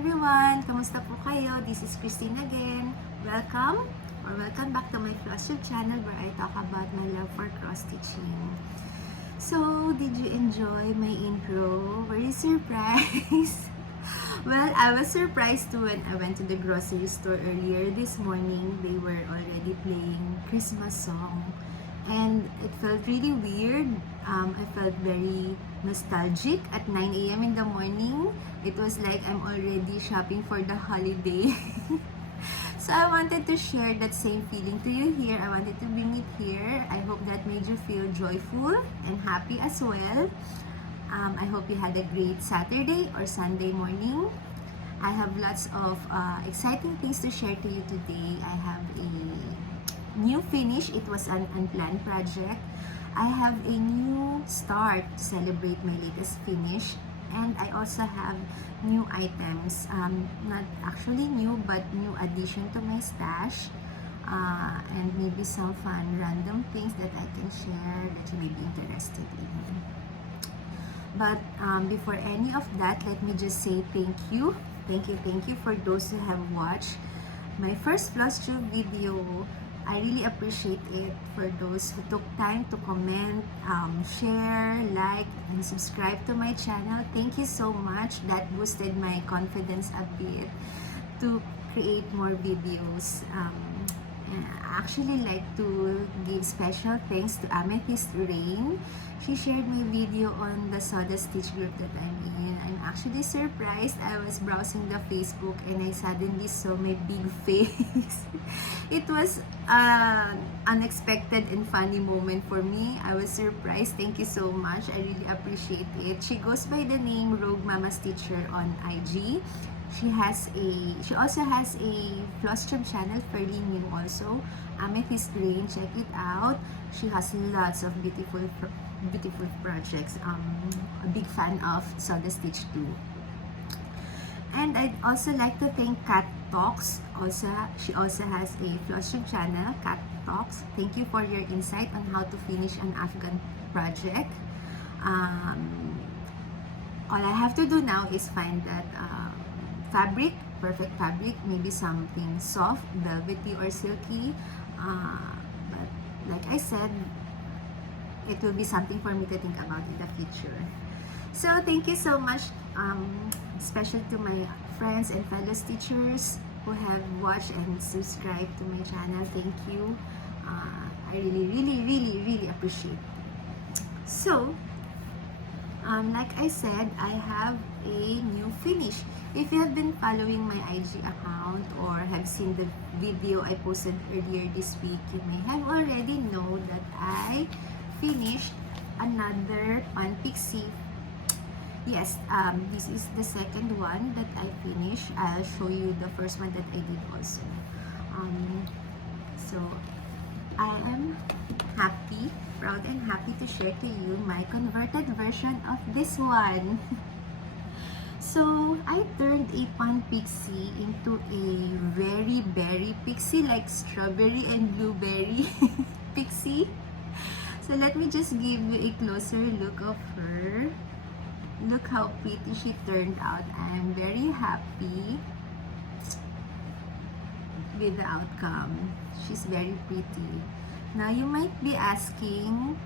everyone! Kamusta po kayo? This is Christine again. Welcome back to my Flosstube channel where I talk about my love for cross-stitching. So, did you enjoy my intro? Were you surprised? Well, I was surprised too when I went to the grocery store earlier this morning. They were already playing Christmas song. And it felt really weird. I felt very nostalgic at 9 a.m. in the morning. It was like I'm already shopping for the holiday. So I wanted to share that same feeling to you here. I wanted to bring it here. I hope that made you feel joyful and happy as well. I hope you had a great Saturday or Sunday morning. I have lots of exciting things to share to you today. I have a new finish. It was an unplanned project. I have a new start to celebrate my latest finish, and I also have new items, not actually new but new addition to my stash, and maybe some fun random things that I can share that you may be interested in. But before any of that, let me just say thank you for those who have watched my first Flosstube video. I really appreciate it for those who took time to comment, share, like, and subscribe to my channel. Thank you so much. That boosted my confidence a bit to create more videos. I actually like to give special thanks to Amethyst Rain. She shared my video on the Soda Stitch group that I'm in. I'm actually surprised. I was browsing the Facebook and I suddenly saw my big face. It was an unexpected and funny moment for me. I was surprised. Thank you so much. I really appreciate it. She goes by the name Rogue Mama Stitcher on IG. She also has a Flosstube channel, fairly new also. Amethyst Rain, check it out. She has lots of beautiful projects. A big fan of Soda Stitch too. And I'd also like to thank Cat Talks. She also has a Flosstube channel, Cat Talks. Thank you for your insight on how to finish an Afghan project. All I have to do now is find that fabric, perfect fabric, maybe something soft, velvety or silky. But like I said, it will be something for me to think about in the future. So thank you so much, especially to my friends and fellow stitchers who have watched and subscribed to my channel. Thank you. I really appreciate it. So, like I said, I have a new finish. If you have been following my IG account or have seen the video I posted earlier this week, you may have already know that I finished another Pan Pixie. Yes, this is the second one that I finished. I'll show you the first one that I did also. So I am happy, proud and happy to share to you my converted version of this one. So I turned a Pan Pixie into a very berry pixie, like strawberry and blueberry pixie. So let me just give you a closer look of her. Look how pretty she turned out. I am very happy with the outcome. She's very pretty. Now you might be asking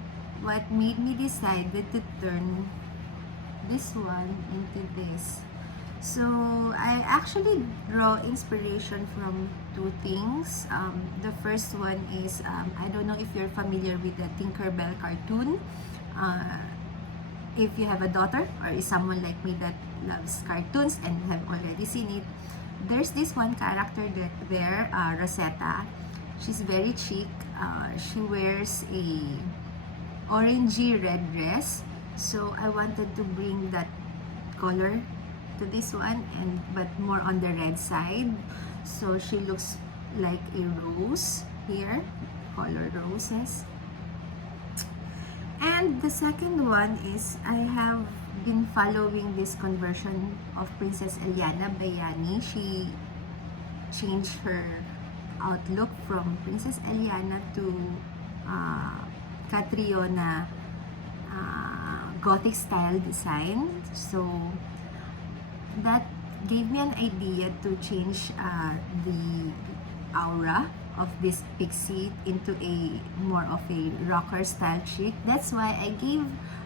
what made me decided to turn this one into this. So I actually draw inspiration from two things. The first one is, I don't know if you're familiar with the Tinkerbell cartoon. If you have a daughter or is someone like me that loves cartoons and have already seen it, there's this one character there, Rosetta. She's very chic. She wears a orangey red dress. So I wanted to bring that color to this one, but more on the red side. So she looks like a rose here, colored roses. And the second one is I have been following this conversion of Princess Elliana by Yany. She changed her outlook from Princess Elliana to Catriona Gothic style design. So that gave me an idea to change the aura of this pixie into a more of a rocker style chick. That's why I gave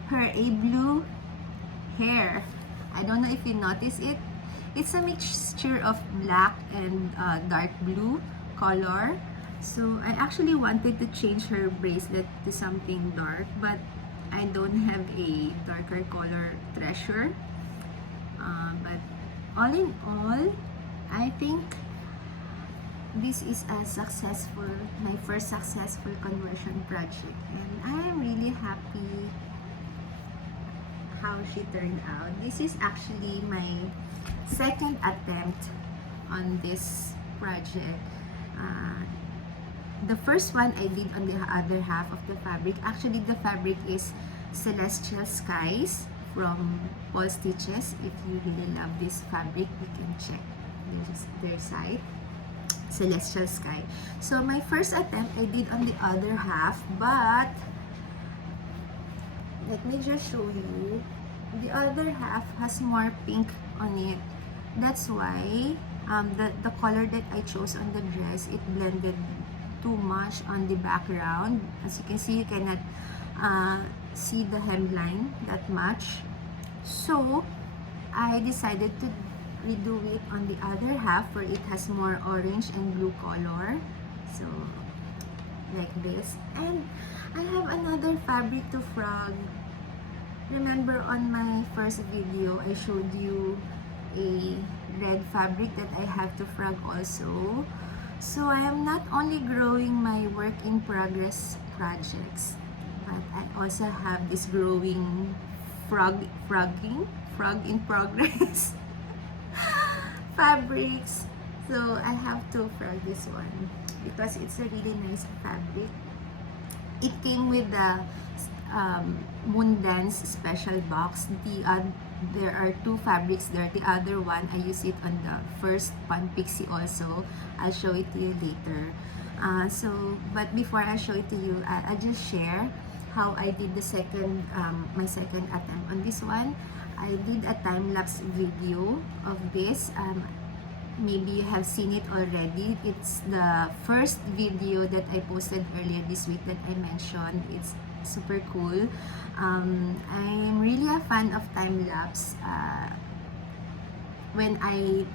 her a blue hair. I don't know if you notice it. It's a mixture of black and dark blue color. So I actually wanted to change her bracelet to something dark, but I don't have a darker color treasure. But all in all, I think this is a successful, my first successful conversion project, and I am really happy how she turned out. This is actually my second attempt on this project. The first one I did on the other half of the fabric. Actually, the fabric is Celestial Skies from Paul Stitches. If you really love this fabric, you can check their site, Celestial Sky. So my first attempt I did on the other half, but let me just show you. The other half has more pink on it. That's why the color that I chose on the dress, it blended too much on the background. As you can see, you cannot see the hemline that much. So I decided to redo it on the other half where it has more orange and blue color. So like this. And I have another fabric to frog. Remember on my first video, I showed you a red fabric that I have to frog also. So I am not only growing my work in progress projects, but I also have this growing frog in progress fabrics. So I have to frog this one because it's a really nice fabric. It came with the Moon Dance special box. There are two fabrics there. The other one, I use it on the first Pan Pixie also. I'll show it to you later. But before I show it to you, I'll just share how I did the second, my second attempt on this one. I did a time-lapse video of this. Maybe you have seen it already. It's the first video that I posted earlier this week that I mentioned. It's super cool. I'm really a fan of time-lapse. When I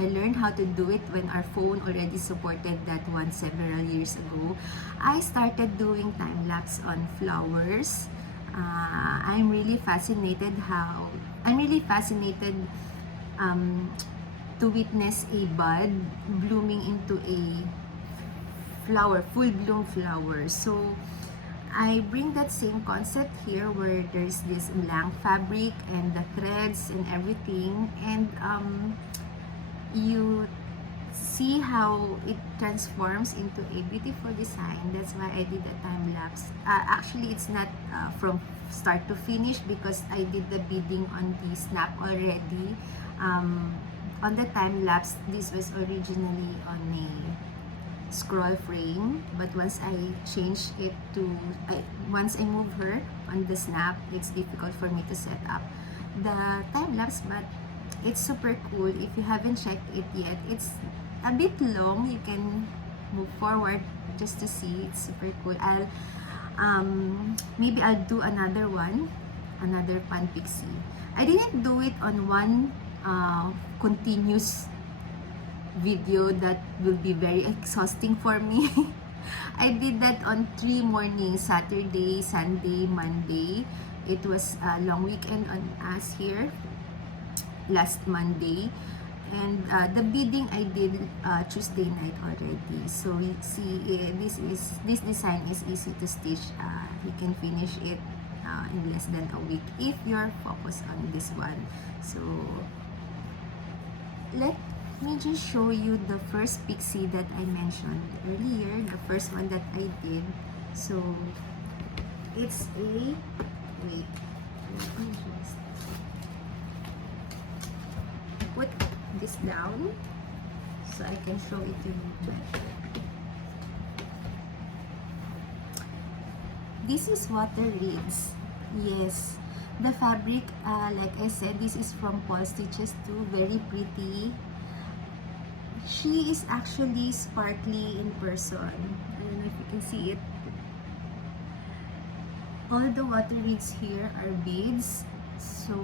learned how to do it, when our phone already supported that one several years ago, I started doing time-lapse on flowers. I'm really fascinated to witness a bud blooming into a flower, full bloom flower. So I bring that same concept here where there's this blank fabric and the threads and everything, and you see how it transforms into a beautiful design. That's why I did a time lapse. Actually, it's not from start to finish because I did the beading on the snap already. On the time lapse, this was originally on a scroll frame, but once I changed it to once I move her on the snap, it's difficult for me to set up the time lapse, but it's super cool. If you haven't checked it yet, it's a bit long. You can move forward just to see. It's super cool. Maybe I'll do another one, another Pan Pixie. I didn't do it on one continuous video. That will be very exhausting for me. I did that on 3 mornings, Saturday, Sunday, Monday. It was a long weekend on us here last Monday, and the beading I did Tuesday night already. So you see, this design is easy to stitch. You can finish it in less than a week if you're focused on this one. So let me just show you the first pixie that I mentioned earlier, the first one that I did. So it's a, wait, let me just put this down so I can show it to you better. This is water reeds. Yes, the fabric, like I said, this is from Paul Stitches too. Very pretty. She is actually sparkly in person. I don't know if you can see it. All the water reeds here are beads. So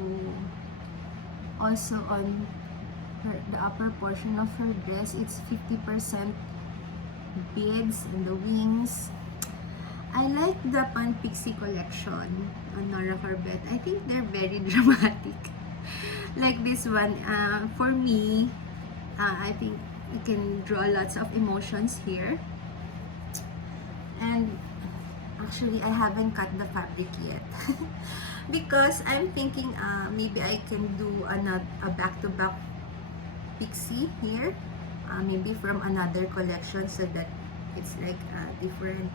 also on the upper portion of her dress, it's 50% beads and the wings. I like the Pan Pixie collection on Nora Corbett. I think they're very dramatic. Like this one, for me, I think you can draw lots of emotions here. And actually, I haven't cut the fabric yet. Because I'm thinking maybe I can do a back-to-back pixie here. Maybe from another collection so that it's like a different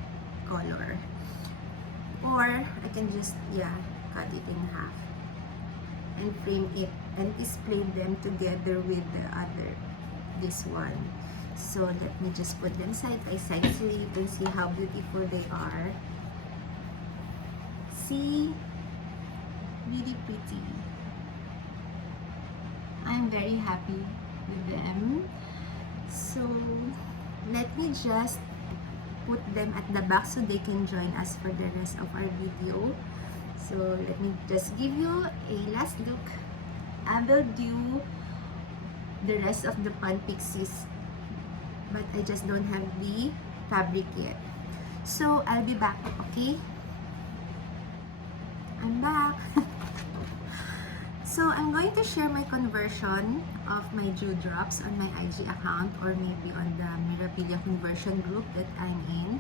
color, or I can just cut it in half and frame it and display them together with the other, this one. So let me just put them side by side so you can see how beautiful they are. See, really pretty. I'm very happy with them. So let me just put them at the back so they can join us for the rest of our video. So let me just give you a last look. I will do the rest of the Pan Pixies, but I just don't have the fabric yet. So I'll be back, okay? I'm back. So I'm going to share my conversion of my dewdrops on my IG account, or maybe on the Mirabilia conversion group that I'm in.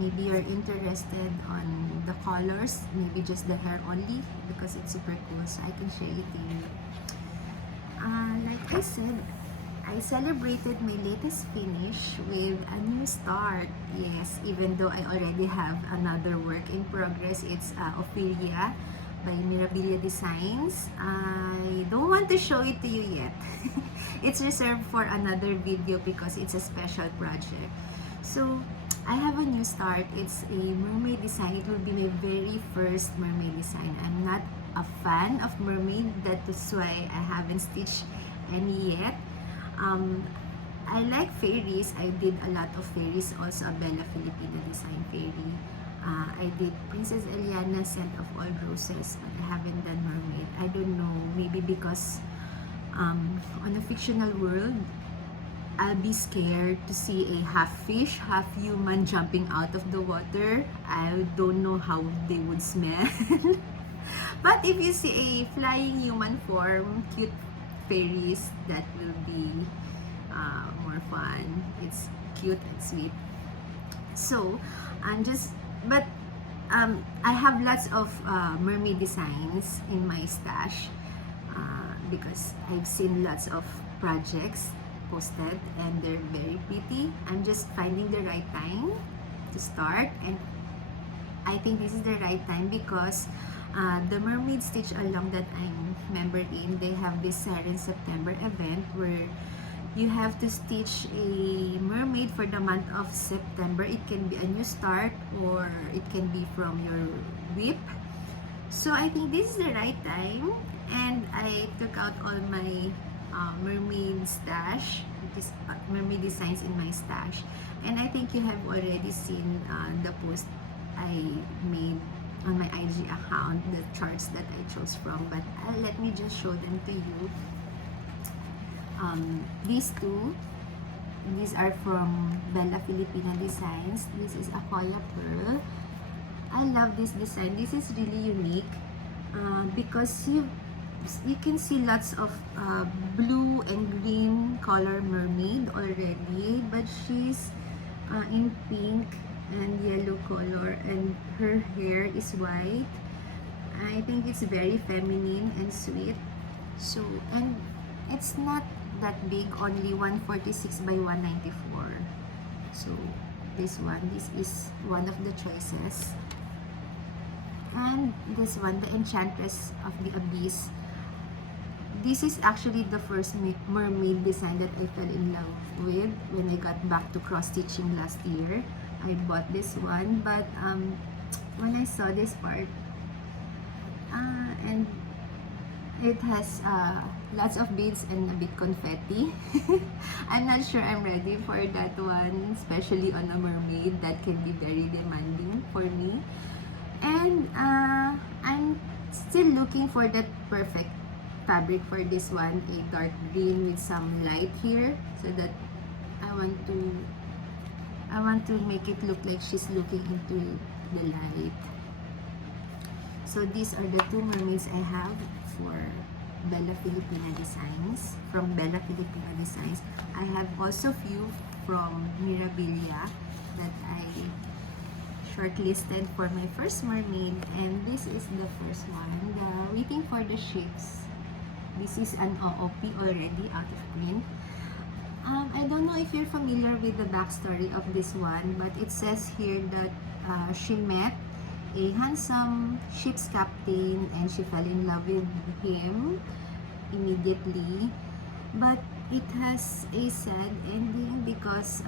Maybe you're interested on the colors, maybe just the hair only, because it's super cool, so I can share it to you. Like I said, I celebrated my latest finish with a new start. Yes, even though I already have another work in progress, it's Ophelia by Mirabilia Designs. I don't want to show it to you yet. It's reserved for another video because it's a special project. So I have a new start. It's a mermaid design. It will be my very first mermaid design. I'm not a fan of mermaid, that's why I haven't stitched any yet. I like fairies. I did a lot of fairies, also a Bella Filipina design fairy. I did Princess Elliana, Scent of All Roses, but I haven't done mermaid. I don't know, maybe because on a fictional world, I'll be scared to see a half fish, half human jumping out of the water. I don't know how they would smell. But if you see a flying human form, cute fairies, that will be more fun. It's cute and sweet. So I have lots of mermaid designs in my stash because I've seen lots of projects posted and they're very pretty. I'm just finding the right time to start, and I think this is the right time because the Mermaid Stitch Along that I'm member in, they have this Siren September event where you have to stitch a mermaid for the month of September. It can be a new start or it can be from your WIP. So I think this is the right time, and I took out all my mermaid stash, this mermaid designs in my stash, and I think you have already seen the post I made on my IG account, the charts that I chose from, but let me just show them to you. These two, these are from Bella Filipina Designs. This is Aquila Pearl. I love this design. This is really unique because you can see lots of blue and green color mermaid already, but she's in pink and yellow color, and her hair is white. I think it's very feminine and sweet. So, and it's not that big, only 146 by 194. So this is one of the choices. And this one, the Enchantress of the Abyss. This is actually the first mermaid design that I fell in love with when I got back to cross stitching last year. I bought this one, but when I saw this part, And it has lots of beads and a bit confetti. I'm not sure I'm ready for that one, especially on a mermaid. That can be very demanding for me. And I'm still looking for that perfect fabric for this one, a dark green with some light here, so that I want to make it look like she's looking into the light. So these are the two mermaids I have for Bella Filipina Designs, from Bella Filipina Designs. I have also few from Mirabilia that I shortlisted for my first mermaid, and this is the first one, the Waiting for the Ships. This is an OOP already out of print. I don't know if you're familiar with the backstory of this one, but it says here that she met a handsome ship's captain and she fell in love with him immediately. But it has a sad ending because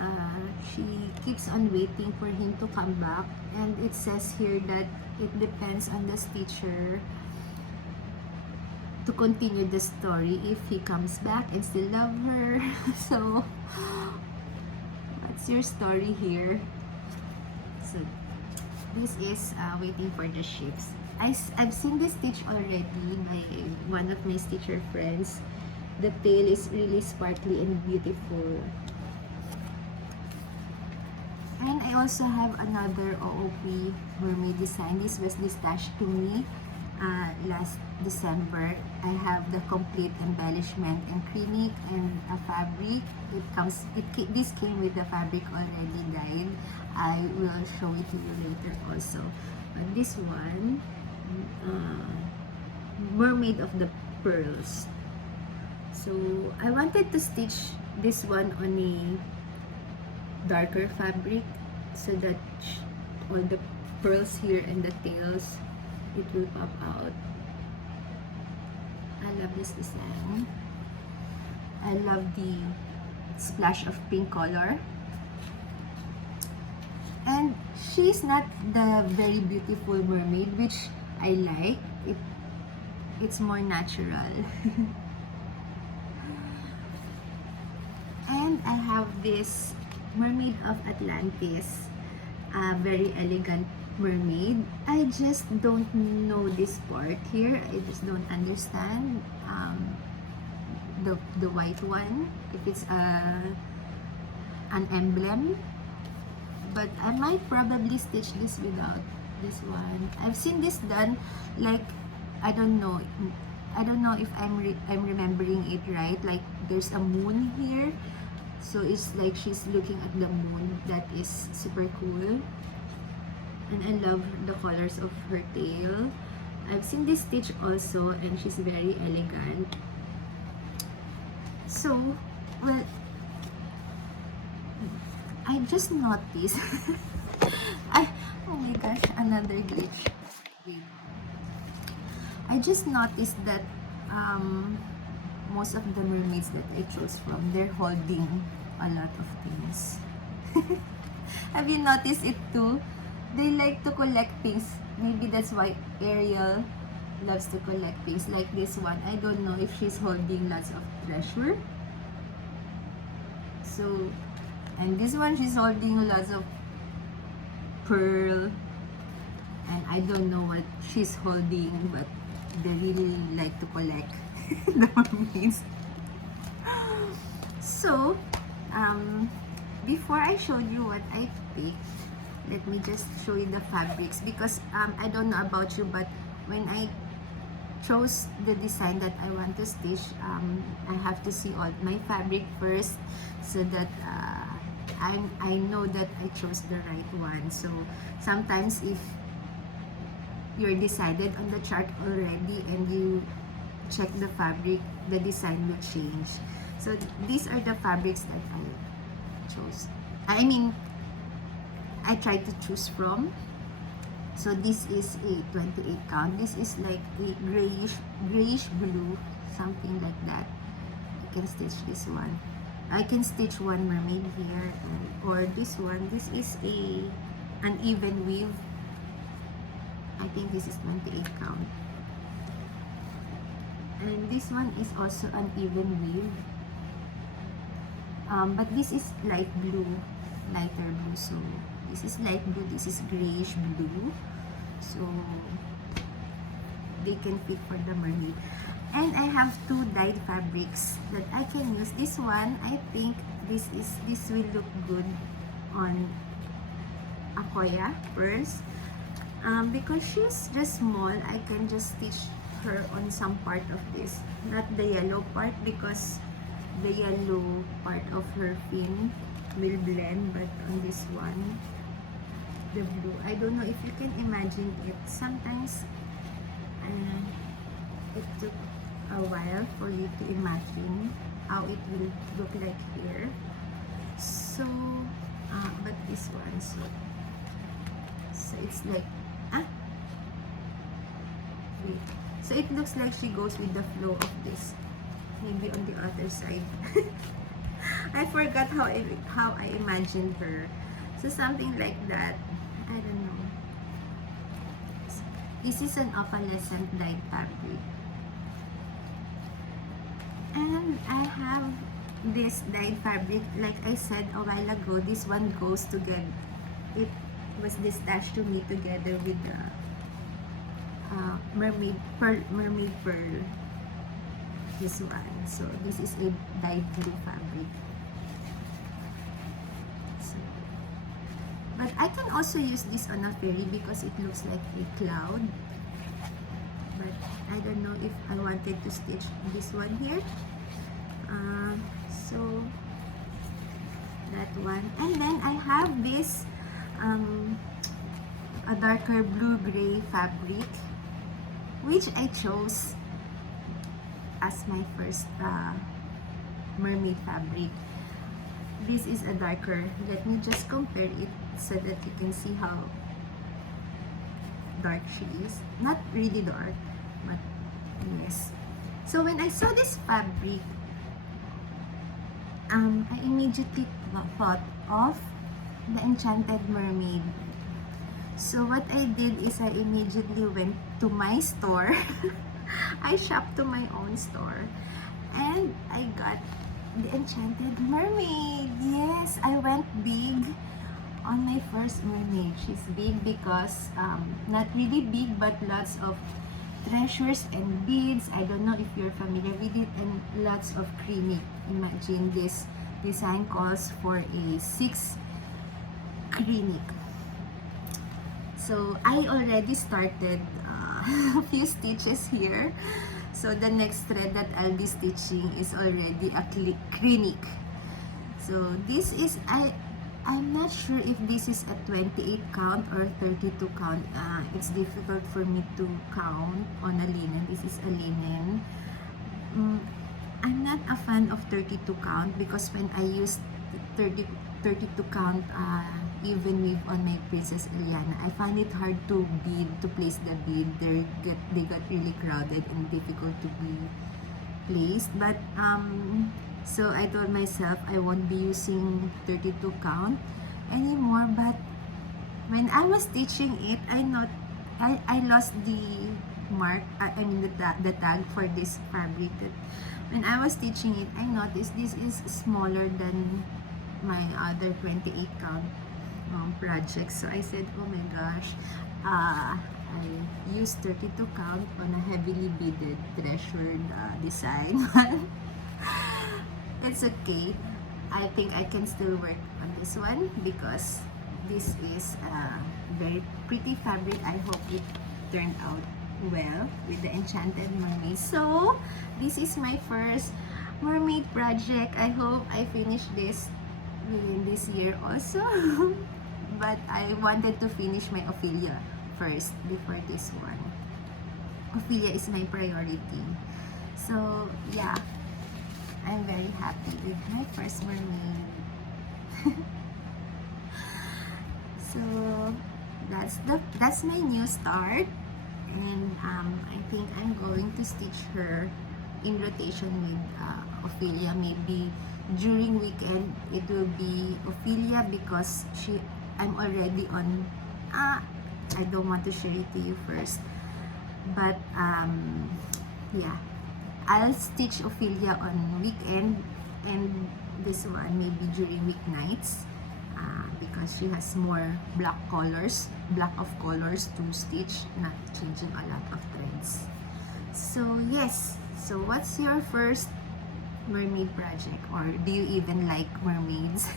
she keeps on waiting for him to come back, and it says here that it depends on the stitcher to continue the story if he comes back and still love her. So what's your story here? So this is Waiting for the Ships. I've seen this stitch already by one of my stitcher friends. The tail is really sparkly and beautiful. And I also have another OOP mermaid design. This was dispatched to me last December. I have the complete embellishment and clinic and a fabric. This came with the fabric already dyed. I will show it to you later also. But this one, Mermaid of the Pearls. So I wanted to stitch this one on a darker fabric so that all the pearls here and the tails, it will pop out. I love this design. I love the splash of pink color. And she's not the very beautiful mermaid, which I like. It's more natural. And I have this Mermaid of Atlantis, a very elegant mermaid. I just don't know this part here. I just don't understand the white one, if it's an emblem. But I might probably stitch this without this one. I've seen this done, like, I don't know if I'm remembering it right. Like, there's a moon here, so it's like she's looking at the moon. That is super cool. And I love the colors of her tail. I've seen this stitch also, and she's very elegant. So, well, I just noticed oh my gosh, another glitch. I just noticed that most of the mermaids that I chose from, they're holding a lot of things. Have you noticed it too? They like to collect things. Maybe that's why Ariel loves to collect things. Like this one, I don't know if she's holding lots of treasure. So, and this one, she's holding lots of pearl. And I don't know what she's holding, but they really like to collect the mermaids. So, before I showed you what I picked, let me just show you the fabrics, because I don't know about you, but when I chose the design that I want to stitch, I have to see all my fabric first, so that I know that I chose the right one. So sometimes if you're decided on the chart already and you check the fabric, the design will change. So these are the fabrics that I chose. I mean, I tried to choose from. So this is a 28 count. This is like a grayish blue, something like that. I can stitch this one. I can stitch one mermaid here, or this one. This is an even weave. I think this is 28 count. And this one is also an even weave. But this is light blue, lighter blue. So this is light blue, this is grayish blue. So they can fit for the mermaid. And I have two dyed fabrics that I can use. This one, I think this will look good on Akoya first. Because she's just small, I can just stitch her on some part of this, not the yellow part, because the yellow part of her fin will blend, but on this one, the blue, I don't know if you can imagine it. Sometimes it took a while for you to imagine how it will look like here. So but this one, so it's like wait, so it looks like she goes with the flow of this, maybe on the other side. I forgot how I imagined her, so something like that. I don't know. This is an opalescent dyed fabric, and I have this dyed fabric. Like I said a while ago, this one goes together. It was dispatched to me together with the mermaid pearl. This one. So this is a dyed blue fabric. So, but I can also use this on a fairy because it looks like a cloud. But I don't know if I wanted to stitch this one here. So that one, and then I have this a darker blue-gray fabric, which I chose as my first mermaid fabric. This is a darker. Let me just compare it so that you can see how dark she is. Not really dark, but yes. So when I saw this fabric, I immediately thought of the Enchanted Mermaid. So what I did is I immediately went to my store. I shopped to my own store, and I got the Enchanted Mermaid. Yes, I went big on my first mermaid. She's big because not really big, but lots of treasures and beads. I don't know if you're familiar with it, and lots of creamy. Imagine this design calls for a 6 creamy. So I already started a few stitches here. So the next thread that I'll be stitching is already a creamy. So this is, I'm not sure if this is a 28 count or 32 count. It's difficult for me to count on a linen. This is a linen. I'm not a fan of 32 count because when I used 32 count even weave on my Princess Elliana, I find it hard to place the bead. They got really crowded and difficult to be placed. But so I told myself I won't be using 32 count anymore. But when I was stitching it, I lost the mark. I mean the tag for this fabric. That when I was stitching it, I noticed this is smaller than my other 28 count projects. So I said, oh my gosh, I used 32 count on a heavily beaded treasured design. It's okay. I think I can still work on this one because this is a very pretty fabric. I hope it turned out well with the Enchanted Mermaid. So this is my first mermaid project. I hope I finish this within this year also. But I wanted to finish my Ophelia first before this one. Ophelia is my priority. So yeah, I'm very happy with my first mermaid. So that's my new start, and I think I'm going to stitch her in rotation with Ophelia. Maybe during weekend it will be Ophelia because I'm already on I don't want to share it to you first, but yeah, I'll stitch Ophelia on weekend, and this one maybe during weeknights, because she has more block of colors to stitch, not changing a lot of threads. So yes, so what's your first mermaid project, or do you even like mermaids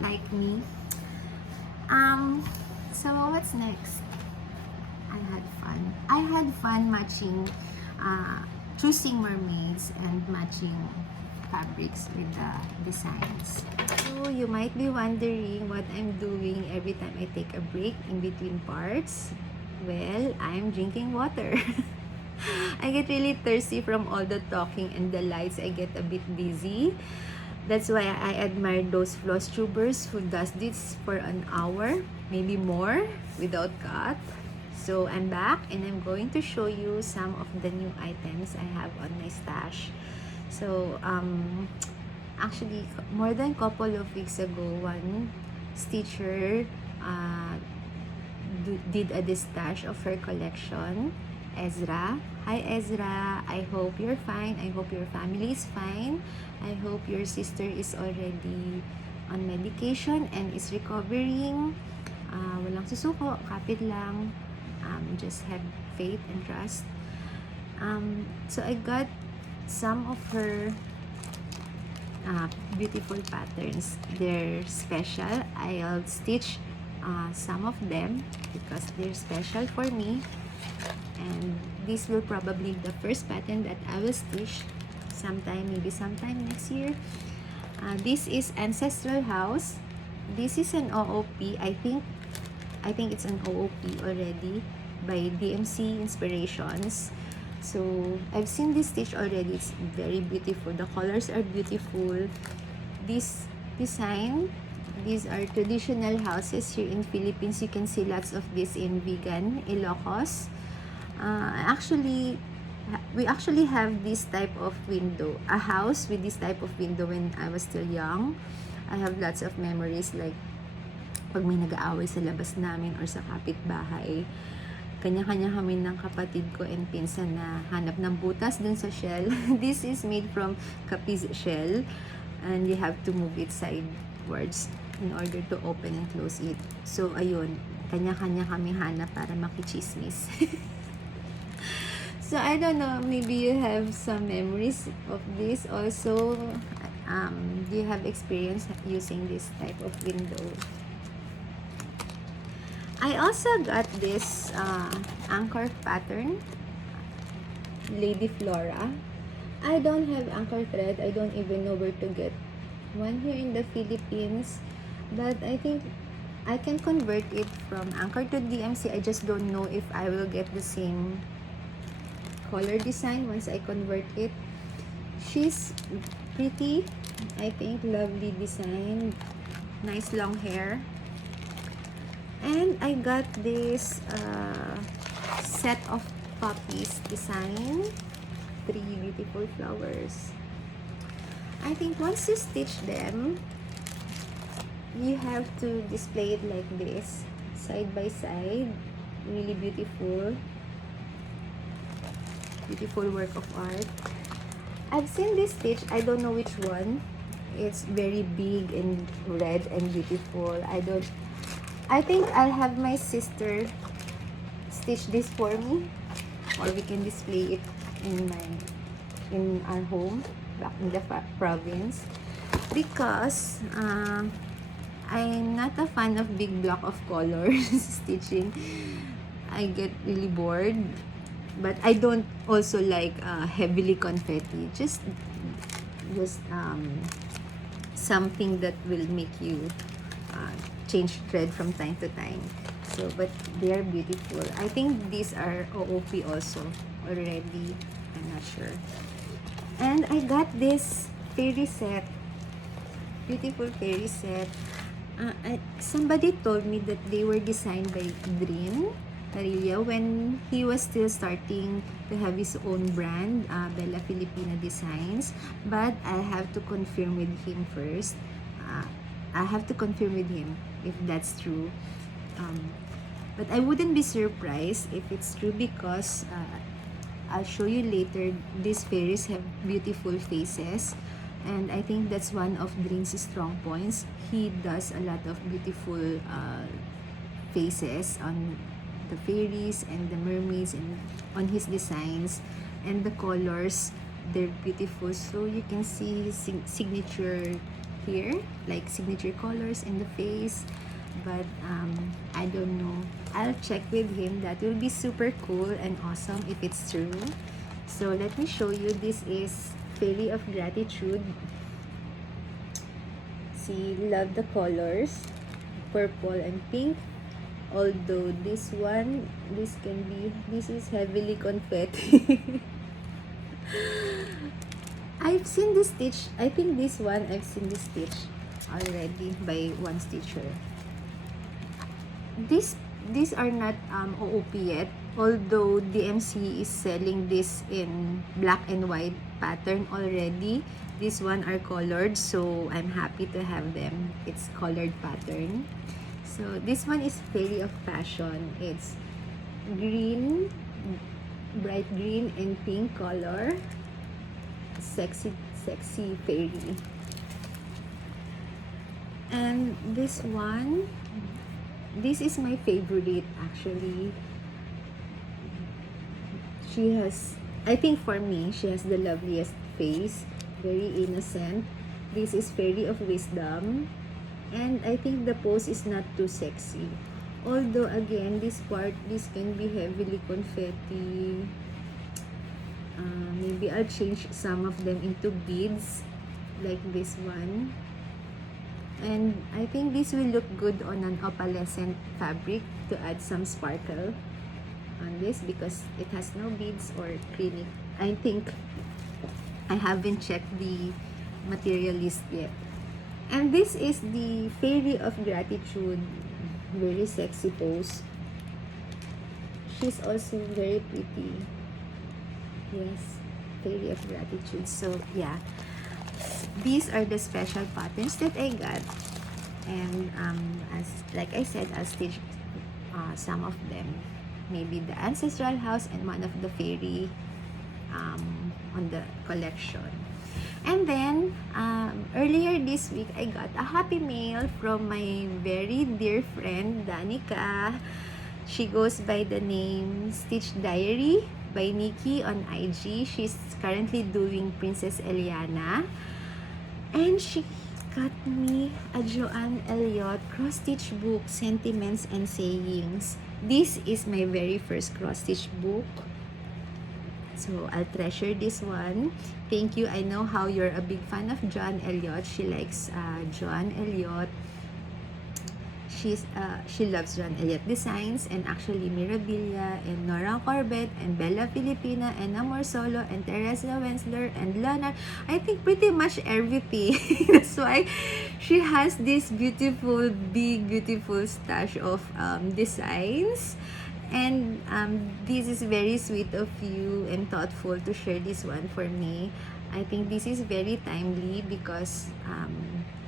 like me? So what's next? I had fun matching, choosing mermaids and matching fabrics with the designs. So you might be wondering what I'm doing every time I take a break in between parts. Well, I'm drinking water. I get really thirsty from all the talking and the lights. I get a bit dizzy. That's why I admire those Flosstubers who does this for an hour, maybe more, without cut. So I'm back, and I'm going to show you some of the new items I have on my stash. So actually, more than a couple of weeks ago, one stitcher did a distash of her collection, Ezra. Hi Ezra, I hope you're fine. I hope your family is fine. I hope your sister is already on medication and is recovering. Walang susuko, kapit lang. Just have faith and trust. So I got some of her beautiful patterns. They're special. I'll stitch some of them because they're special for me, and this will probably be the first pattern that I will stitch maybe sometime next year. This is Ancestral House. This is an OOP. I think it's an OOP already by DMC Inspirations. So I've seen this stitch already. It's very beautiful. The colors are beautiful. This design, these are traditional houses here in Philippines. You can see lots of this in Vegan, Ilocos. We actually have this type of window, a house with this type of window when I was still young. I have lots of memories, like pag may nag-aaway sa labas namin or sa kapitbahay, kanya-kanya kami ng kapatid ko and pinsan na hanap ng butas dun sa shell. This is made from Capiz shell, and you have to move it sidewards in order to open and close it. So ayun, kanya-kanya kami hanap para makichismis. So I don't know, maybe you have some memories of this also. Do you have experience using this type of window? I also got this anchor pattern, Lady Flora. I don't have anchor thread. I don't even know where to get one here in the Philippines, but I think I can convert it from anchor to DMC. I just don't know if I will get the same color design once I convert it. She's pretty, I think, lovely design, nice long hair. And I got this set of poppies design, 3 beautiful flowers. I think once you stitch them, you have to display it like this, side by side. Really beautiful work of art. I've seen this stitch, I don't know which one. It's very big and red and beautiful. I think I'll have my sister stitch this for me, or we can display it in our home back in the province, because I'm not a fan of big block of colors stitching. I get really bored, but I don't also like heavily confetti. Just something that will make you change thread from time to time. So, but they are beautiful. I think these are OOP also already. I'm not sure. And I got this fairy set, beautiful fairy set. Somebody told me that they were designed by Drin Tarillo when he was still starting to have his own brand, Bella Filipina Designs. But I have to confirm with him first. I have to confirm with him if that's true. But I wouldn't be surprised if it's true, because I'll show you later, these fairies have beautiful faces, and I think that's one of Green's strong points. He does a lot of beautiful faces on the fairies and the mermaids and on his designs, and the colors, they're beautiful. So you can see his signature here, like signature colors in the face. But I don't know, I'll check with him. That will be super cool and awesome if it's true. So let me show you. This is Fairy of Gratitude. See, love the colors, purple and pink. Although this one, this is heavily confetti. I've seen this stitch. I think this one, I've seen this stitch already by one stitcher. These are not OOP yet, although DMC is selling this in black and white pattern already. This one are colored, so I'm happy to have them. It's colored pattern. So this one is Fairy of Passion. It's green, bright green and pink color. Sexy fairy. And this one, this is my favorite actually. She has, I think for me, she has the loveliest face, very innocent. This is Fairy of Wisdom, and I think the pose is not too sexy. Although again, this can be heavily confetti. Maybe I'll change some of them into beads, like this one. And I think this will look good on an opalescent fabric to add some sparkle on this, because it has no beads or acrylic. I think I haven't checked the material list yet. And this is the Fairy of Gratitude, very sexy pose. She's also very pretty. Yes, Fairy of Gratitude. So yeah, these are the special patterns that I got, and as like I said, I'll stitch some of them, maybe the ancestral house and one of the fairy on the collection. And then earlier this week, I got a happy mail from my very dear friend Danica. She goes by the name Stitch Diary by Nikki on IG. She's currently doing Princess Elliana. And she got me a Joanne Elliot cross-stitch book, Sentiments and Sayings. This is my very first cross-stitch book. So I'll treasure this one. Thank you. I know how you're a big fan of Joanne Elliot. She likes Joanne Elliot. She loves Joanne Elliot designs, and actually Mirabilia and Nora Corbett and Bella Filipina and Amor Solo and Teresa Wensler and Lana. I think pretty much everything. That's why she has this beautiful, big, beautiful stash of designs. And this is very sweet of you and thoughtful to share this one for me. I think this is very timely because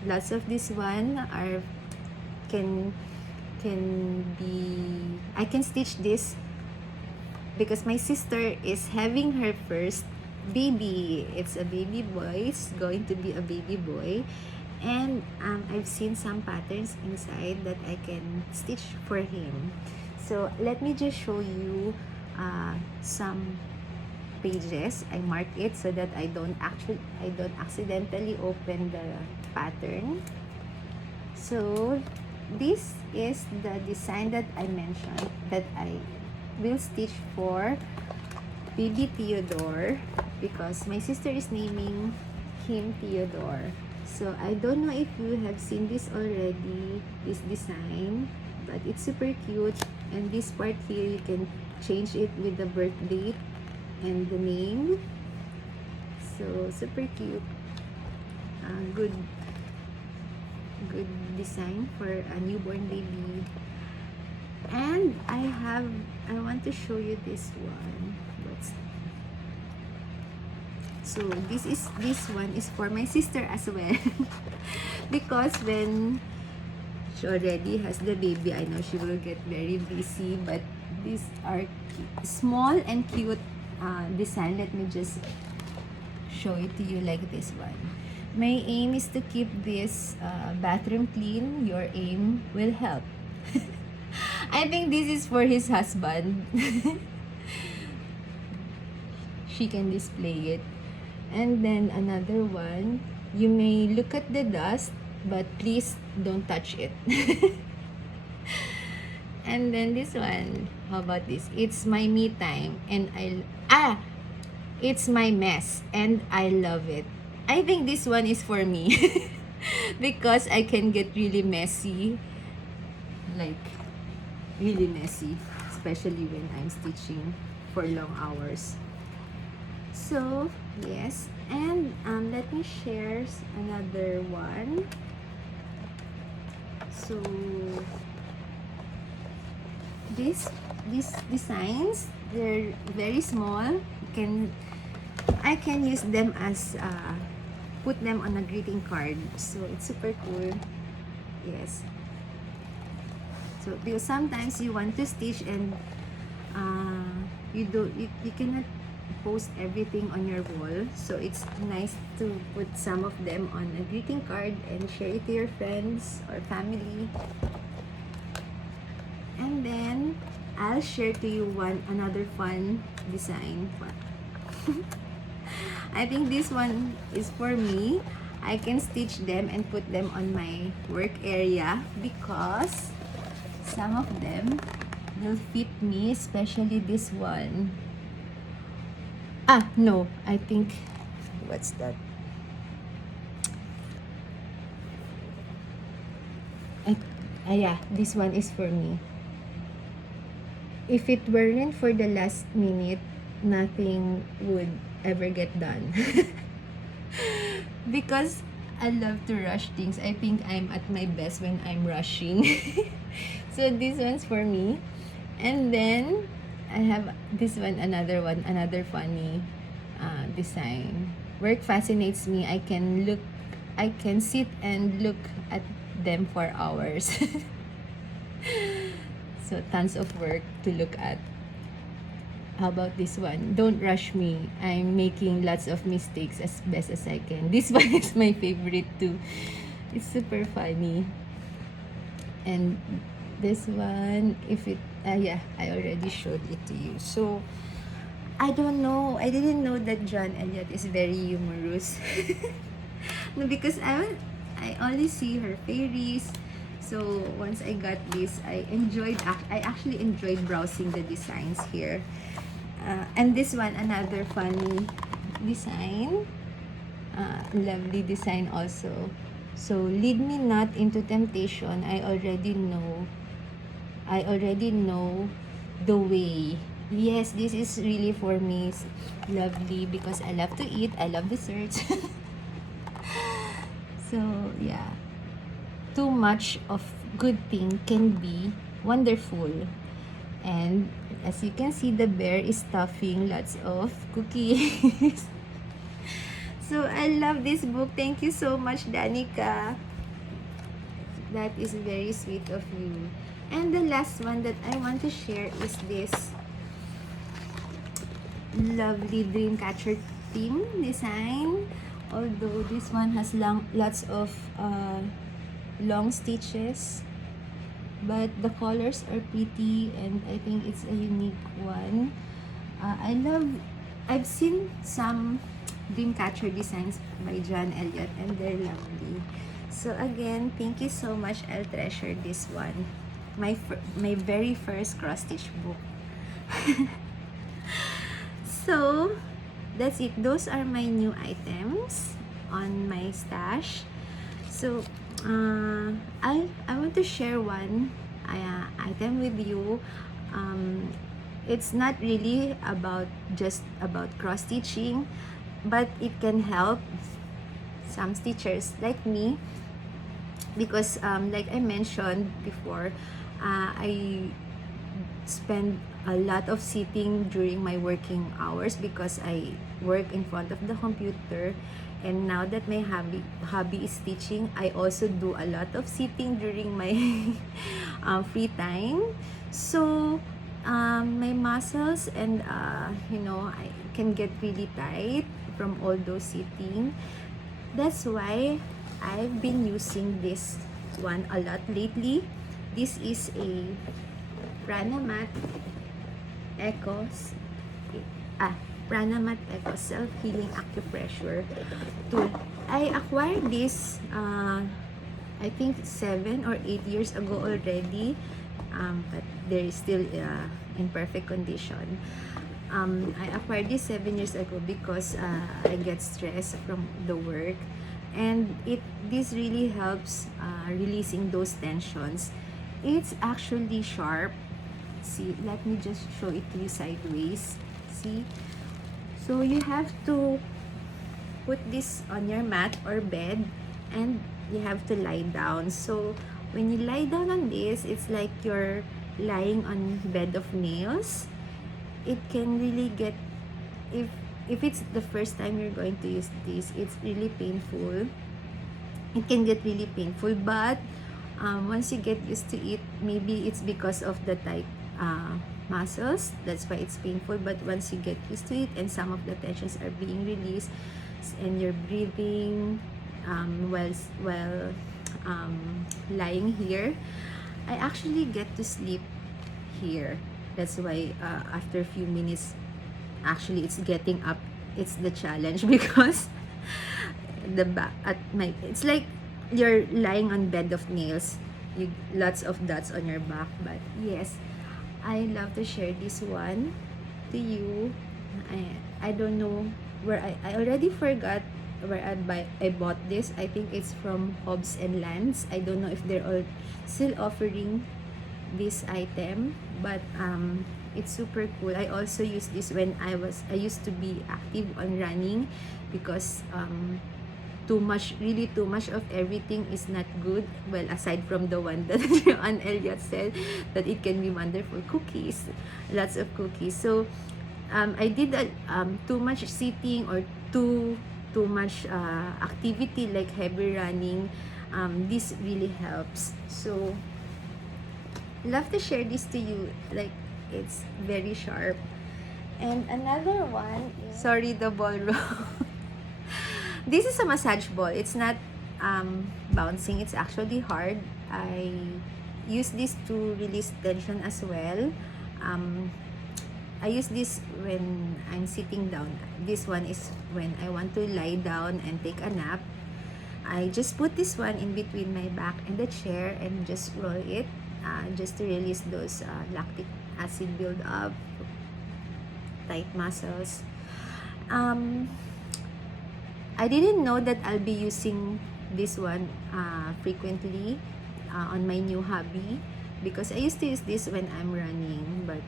lots of this one are can be, I can stitch this because my sister is having her first baby. It's a baby boy. It's going to be a baby boy. And I've seen some patterns inside that I can stitch for him. So let me just show you some pages. I mark it so that I don't accidentally open the pattern. So this is the design that I mentioned that I will stitch for baby Theodore, because my sister is naming him Theodore. So I don't know if you have seen this already, this design, but it's super cute. And this part here, you can change it with the birth date and the name. So super cute. Good design for a newborn baby. And I want to show you this one. So this one is for my sister as well. Because when she already has the baby, I know she will get very busy, but these are small and cute design. Let me just show it to you like this one. My aim is to keep this bathroom clean. Your aim will help. I think this is for his husband. She can display it. And then another one, you may look at the dust, but please don't touch it. And then this one, how about this? It's my me time and it's my mess and I love it. I think this one is for me because I can get really messy, like really messy, especially when I'm stitching for long hours. So yes, and let me share another one. So these designs, they're very small. I can use them as put them on a greeting card, so it's super cool. Yes, so because sometimes you want to stitch and you cannot post everything on your wall, so it's nice to put some of them on a greeting card and share it to your friends or family. And then I'll share to you another fun design. I think this one is for me. I can stitch them and put them on my work area because some of them will fit me, especially this one. No, I think, what's that? Yeah, this one is for me. If it weren't for the last minute, nothing would ever get done. Because I love to rush things. I think I'm at my best when I'm rushing. So this one's for me. And then I have this one, another funny design. Work fascinates me. I can sit and look at them for hours. So tons of work to look at. How about this one? Don't rush me. I'm making lots of mistakes as best as I can. This one is my favorite too. It's super funny. And this one, yeah, I already showed it to you. So I don't know. I didn't know that John Elliot is very humorous. No, because I only see her fairies. So once I got this, I actually enjoyed browsing the designs here. And this one, another funny design. Lovely design also. So lead me not into temptation. I already know the way. Yes, this is really for me. It's lovely because I love to eat. I love desserts. So yeah, too much of good thing can be wonderful. And as you can see, the bear is stuffing lots of cookies. So I love this book. Thank you so much, Danica. That is very sweet of you. And the last one that I want to share is this lovely Dreamcatcher theme design. Although this one has lots of long stitches, but the colors are pretty and I think it's a unique one. I've seen some Dreamcatcher designs by John Elliot and they're lovely. So again, thank you so much. I'll treasure this one. My very first cross stitch book. So that's it. Those are my new items on my stash. So I want to share one item with you. It's not really just about cross stitching, but it can help some stitchers like me because like I mentioned before, I spend a lot of sitting during my working hours because I work in front of the computer. And now that my hobby is teaching, I also do a lot of sitting during my free time. So my muscles and you know, I can get really tight from all those sitting. That's why I've been using this one a lot lately. This is a Pranamat Echo Pranamat Echo Self-Healing Acupressure Tool. I acquired this I think 7 or 8 years ago already, but there is still in perfect condition. I acquired this 7 years ago because I get stressed from the work, and this really helps releasing those tensions. It's actually sharp. See, let me just show it to you sideways. See, so you have to put this on your mat or bed, and you have to lie down. So when you lie down on this, it's like you're lying on bed of nails. It can really get, if it's the first time you're going to use this, it's really painful. It can get really painful, but once you get used to it, maybe it's because of the tight muscles, that's why it's painful. But once you get used to it and some of the tensions are being released and you're breathing while lying here, I actually get to sleep here. That's why after a few minutes, actually it's getting up, it's the challenge because the back at my, it's like you're lying on bed of nails, you lots of dots on your back. But yes, I love to share this one to you. I don't know where I already forgot where I bought this. I think it's from Hobbs and Lands. I don't know if they're all still offering this item, but it's super cool. I also use this when I used to be active on running, because really too much of everything is not good. Well, aside from the one that Elliot said that it can be wonderful, cookies, lots of cookies. So I did too much sitting or too much activity like heavy running. This really helps. So love to share this to you. Like, it's very sharp. And another one is, sorry, the ball roll. This is a massage ball. It's not bouncing. It's actually hard. I use this to release tension as well. I use this when I'm sitting down. This one is when I want to lie down and take a nap. I just put this one in between my back and the chair and just roll it, just to release those lactic acid build up, tight muscles. I didn't know that I'll be using this one frequently on my new hobby, because I used to use this when I'm running, but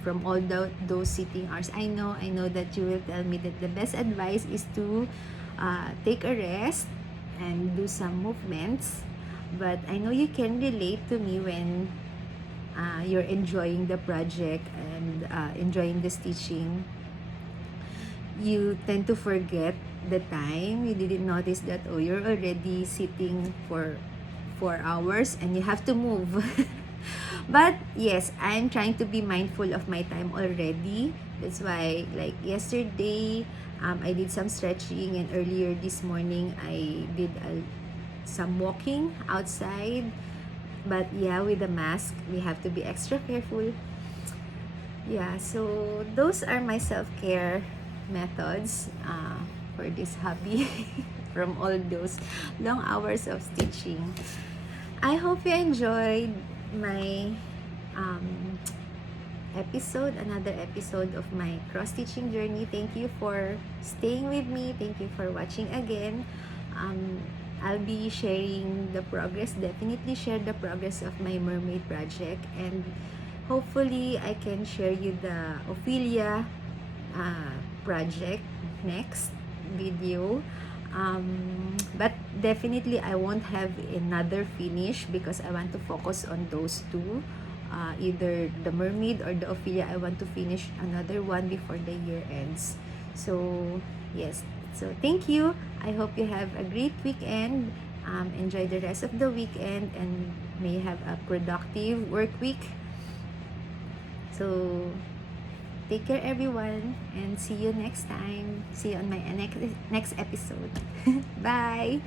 from all those sitting hours, I know that you will tell me that the best advice is to take a rest and do some movements. But I know you can relate to me when you're enjoying the project and enjoying the stitching. You tend to forget the time. You didn't notice that, oh, you're already sitting for 4 hours and you have to move. But yes, I'm trying to be mindful of my time already. That's why, like yesterday, I did some stretching, and earlier this morning I did some walking outside. But yeah, with the mask, we have to be extra careful. Yeah, so those are my self-care methods for this hobby from all those long hours of stitching. I hope you enjoyed my another episode of my cross-stitching journey. Thank you for staying with me. Thank you for watching again. I'll be sharing the progress, definitely share the progress of my mermaid project, and hopefully I can share you the Ophelia project next video. But definitely I won't have another finish because I want to focus on those two, either the mermaid or the Ophelia. I want to finish another one before the year ends. So yes, so thank you. I hope you have a great weekend. Enjoy the rest of the weekend, and may have a productive work week. So, take care everyone and see you next time. See you on my next episode. Bye!